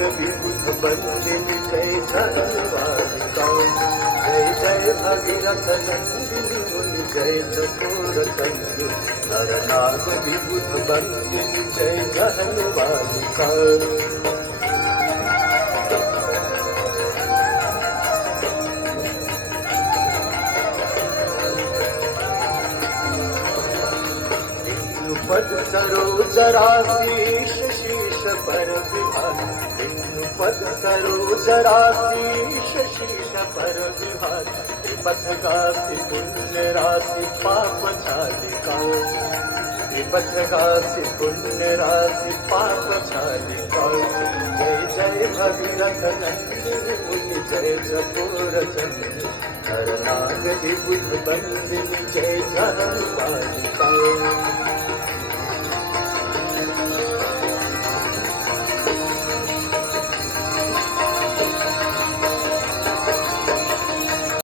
विबुध बंदिनी जय धनवालिका। जय जय भगीरथ नंदिनी मुनि जय चकोर चंद्र। नरनाग विबुध बंदिनी जय धनवालिका। पद सरोज राशीष शीश पर विभाग। पद सरोज राशीष शीश पर विभाग। पथ गासी पुण्य राशि पाप छालिका। पथ गासी पुण्य राशि पाप छालिका। जय जय भगीरथ नंदिनी मुनि जय चकोर चंद्र। नरनाग विबुध बंदिनी जय धनवालिका।